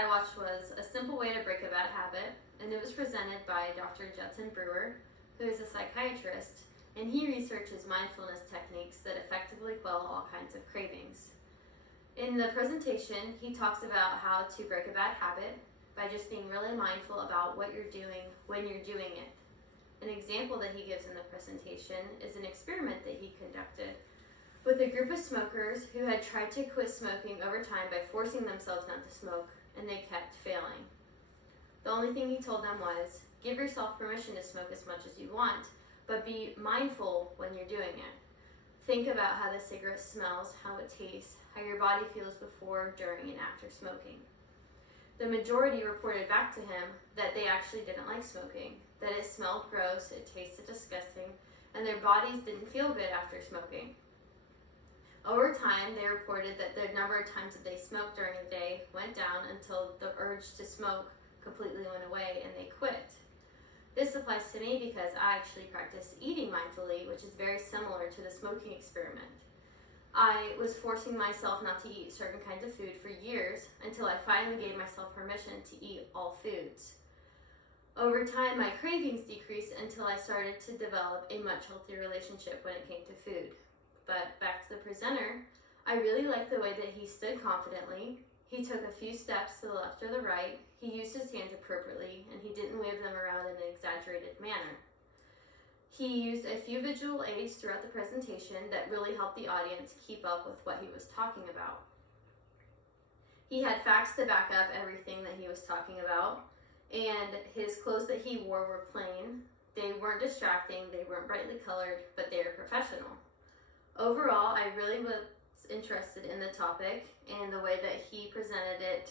I watched was A Simple Way to Break a Bad Habit, and it was presented by Dr. Judson Brewer, who is a psychiatrist, and he researches mindfulness techniques that effectively quell all kinds of cravings. In the presentation, he talks about how to break a bad habit by just being really mindful about what you're doing when you're doing it. An example that he gives in the presentation is an experiment that he conducted with a group of smokers who had tried to quit smoking over time by forcing themselves not to smoke, and they kept failing. The only thing he told them was, give yourself permission to smoke as much as you want, but be mindful when you're doing it. Think about how the cigarette smells, how it tastes, how your body feels before, during, and after smoking. The majority reported back to him that they actually didn't like smoking, that it smelled gross, it tasted disgusting, and their bodies didn't feel good after smoking. Over time, they reported that the number of times that they smoked during a day went down until the urge to smoke completely went away and they quit. This applies to me because I actually practice eating mindfully, which is very similar to the smoking experiment. I was forcing myself not to eat certain kinds of food for years until I finally gave myself permission to eat all foods. Over time, my cravings decreased until I started to develop a much healthier relationship when it came to food. But back to the presenter, I really liked the way that he stood confidently. He took a few steps to the left or the right, he used his hands appropriately, and he didn't wave them around in an exaggerated manner. He used a few visual aids throughout the presentation that really helped the audience keep up with what he was talking about. He had facts to back up everything that he was talking about, and his clothes that he wore were plain. They weren't distracting, they weren't brightly colored, but they were professional. Overall, I really was interested in the topic and the way that he presented it